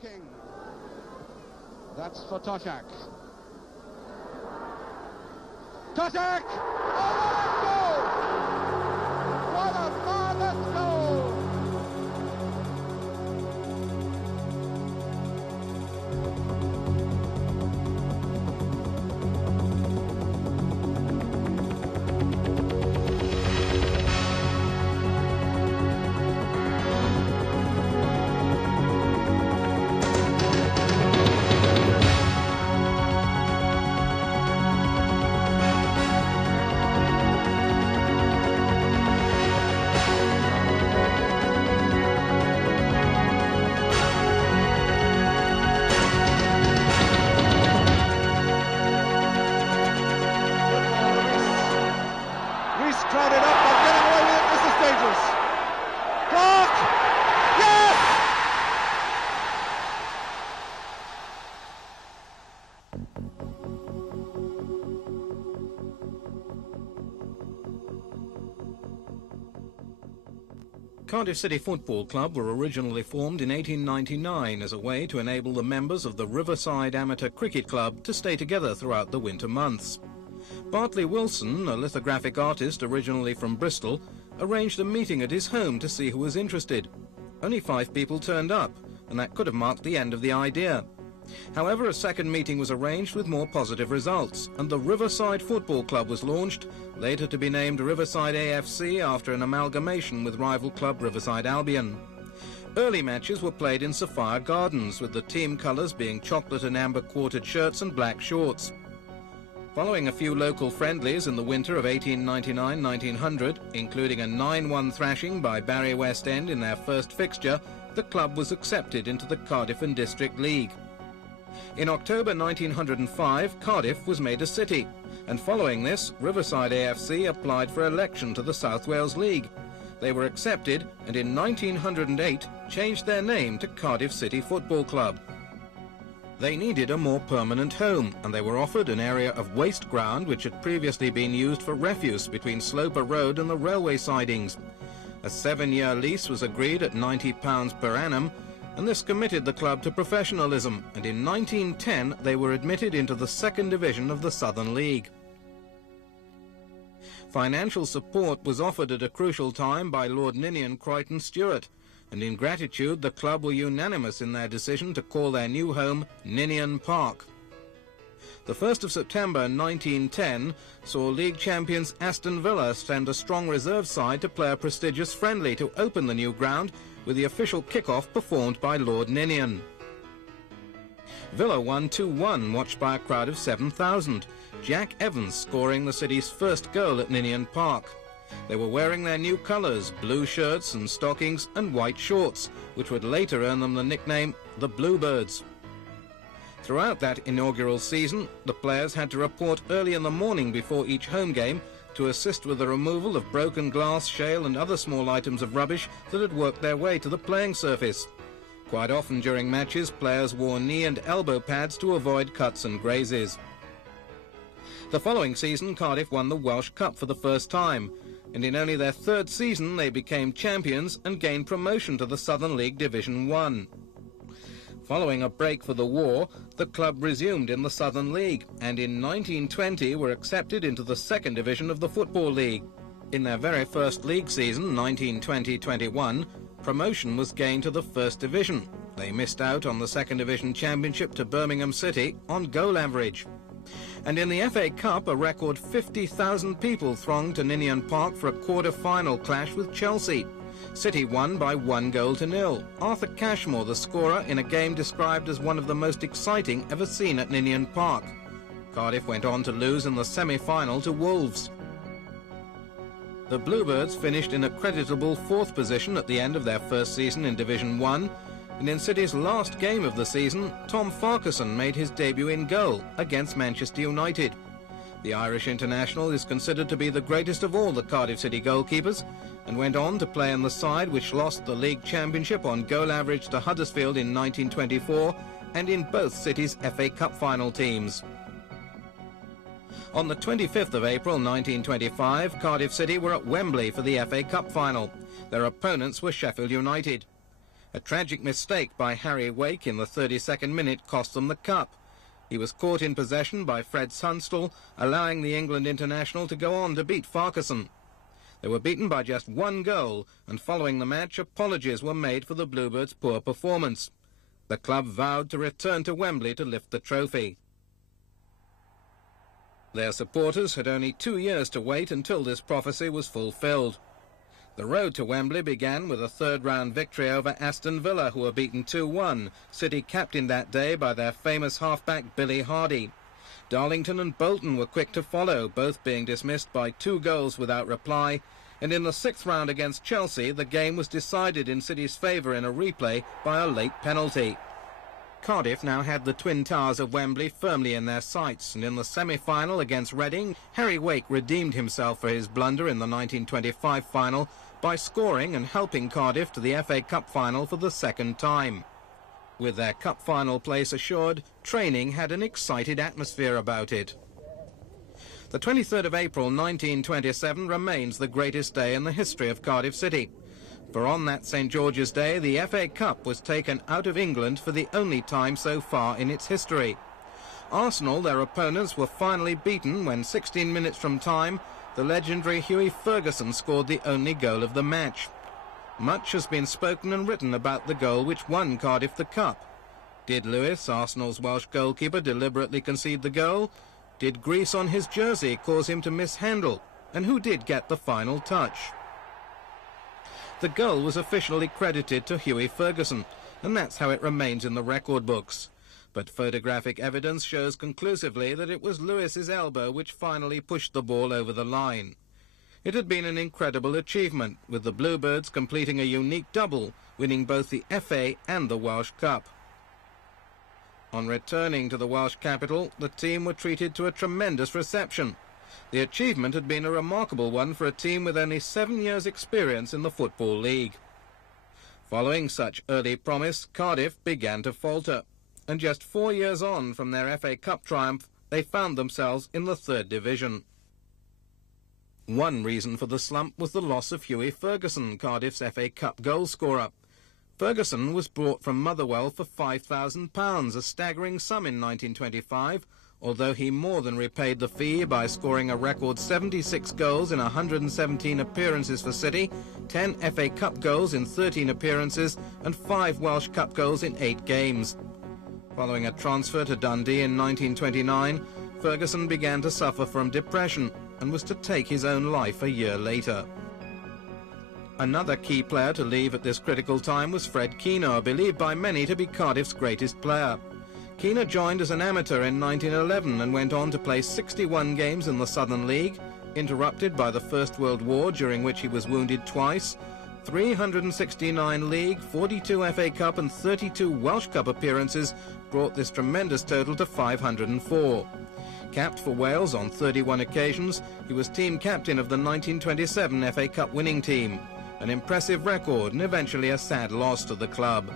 King. That's for Toshak. Toshak! Oh, what a goal! What a marvelous goal! Crowded up, but getting away with it. This is dangerous. Clark! Yes! Cardiff City Football Club were originally formed in 1899 as a way to enable the members of the Riverside Amateur Cricket Club to stay together throughout the winter months. Bartley Wilson, a lithographic artist originally from Bristol, arranged a meeting at his home to see who was interested. Only 5 people turned up, and that could have marked the end of the idea. However, a second meeting was arranged with more positive results, and the Riverside Football Club was launched, later to be named Riverside AFC after an amalgamation with rival club Riverside Albion. Early matches were played in Sapphire Gardens, with the team colours being chocolate and amber quartered shirts and black shorts. Following a few local friendlies in the winter of 1899-1900, including a 9-1 thrashing by Barry West End in their first fixture, the club was accepted into the Cardiff and District League. In October 1905, Cardiff was made a city, and following this, Riverside AFC applied for election to the South Wales League. They were accepted, and in 1908 changed their name to Cardiff City Football Club. They needed a more permanent home, and they were offered an area of waste ground which had previously been used for refuse between Sloper Road and the railway sidings. A 7-year lease was agreed at £90 per annum, and this committed the club to professionalism, and in 1910 they were admitted into the second division of the Southern League. Financial support was offered at a crucial time by Lord Ninian Croydon Stewart, and in gratitude the club were unanimous in their decision to call their new home Ninian Park. The 1st of September 1910 saw league champions Aston Villa send a strong reserve side to play a prestigious friendly to open the new ground, with the official kick-off performed by Lord Ninian. Villa won 2-1, watched by a crowd of 7,000, Jack Evans scoring the city's first goal at Ninian Park. They were wearing their new colours, blue shirts and stockings and white shorts, which would later earn them the nickname the Bluebirds. Throughout that inaugural season, the players had to report early in the morning before each home game to assist with the removal of broken glass, shale and other small items of rubbish that had worked their way to the playing surface. Quite often during matches, players wore knee and elbow pads to avoid cuts and grazes. The following season, Cardiff won the Welsh Cup for the first time, and in only their 3rd season they became champions and gained promotion to the Southern League Division 1. Following a break for the war, the club resumed in the Southern League, and in 1920 were accepted into the 2nd division of the Football League. In their very first league season, 1920-21, promotion was gained to the 1st division. They missed out on the 2nd division championship to Birmingham City on goal average. And in the FA Cup, a record 50,000 people thronged to Ninian Park for a quarter-final clash with Chelsea. City won by 1-0. Arthur Cashmore, the scorer, in a game described as one of the most exciting ever seen at Ninian Park. Cardiff went on to lose in the semi-final to Wolves. The Bluebirds finished in a creditable 4th position at the end of their first season in Division 1, and in City's last game of the season, Tom Farquharson made his debut in goal against Manchester United. The Irish international is considered to be the greatest of all the Cardiff City goalkeepers, and went on to play in the side which lost the league championship on goal average to Huddersfield in 1924, and in both City's FA Cup final teams. On the 25th of April 1925, Cardiff City were at Wembley for the FA Cup final. Their opponents were Sheffield United. A tragic mistake by Harry Wake in the 32nd minute cost them the cup. He was caught in possession by Fred Tunstall, allowing the England international to go on to beat Farquharson. They were beaten by just one goal, and following the match, apologies were made for the Bluebirds' poor performance. The club vowed to return to Wembley to lift the trophy. Their supporters had only 2 years to wait until this prophecy was fulfilled. The road to Wembley began with a third-round victory over Aston Villa, who were beaten 2-1, City captained that day by their famous halfback Billy Hardy. Darlington and Bolton were quick to follow, both being dismissed by 2 goals without reply, and in the 6th round against Chelsea, the game was decided in City's favour in a replay by a late penalty. Cardiff now had the Twin Towers of Wembley firmly in their sights, and in the semi-final against Reading, Harry Wake redeemed himself for his blunder in the 1925 final by scoring and helping Cardiff to the FA Cup final for the second time. With their cup final place assured, training had an excited atmosphere about it. The 23rd of April 1927 remains the greatest day in the history of Cardiff City. For on that St George's Day, the FA Cup was taken out of England for the only time so far in its history. Arsenal, their opponents, were finally beaten when 16 minutes from time, the legendary Hughie Ferguson scored the only goal of the match. Much has been spoken and written about the goal which won Cardiff the Cup. Did Lewis, Arsenal's Welsh goalkeeper, deliberately concede the goal? Did grease on his jersey cause him to mishandle? And who did get the final touch? The goal was officially credited to Hughie Ferguson, and that's how it remains in the record books. But photographic evidence shows conclusively that it was Lewis's elbow which finally pushed the ball over the line. It had been an incredible achievement, with the Bluebirds completing a unique double, winning both the FA and the Welsh Cup. On returning to the Welsh capital, the team were treated to a tremendous reception. The achievement had been a remarkable one for a team with only 7 years' experience in the Football League. Following such early promise, Cardiff began to falter, and just 4 years on from their FA Cup triumph, they found themselves in the 3rd division. One reason for the slump was the loss of Hughie Ferguson, Cardiff's FA Cup goalscorer. Ferguson was brought from Motherwell for £5,000, a staggering sum in 1925, although he more than repaid the fee by scoring a record 76 goals in 117 appearances for City, 10 FA Cup goals in 13 appearances, and 5 Welsh Cup goals in 8 games. Following a transfer to Dundee in 1929, Ferguson began to suffer from depression and was to take his own life a year later. Another key player to leave at this critical time was Fred Keener, believed by many to be Cardiff's greatest player. Keener joined as an amateur in 1911 and went on to play 61 games in the Southern League, interrupted by the First World War, during which he was wounded twice, 369 League, 42 FA Cup and 32 Welsh Cup appearances brought this tremendous total to 504. Capped for Wales on 31 occasions, he was team captain of the 1927 FA Cup winning team, an impressive record and eventually a sad loss to the club.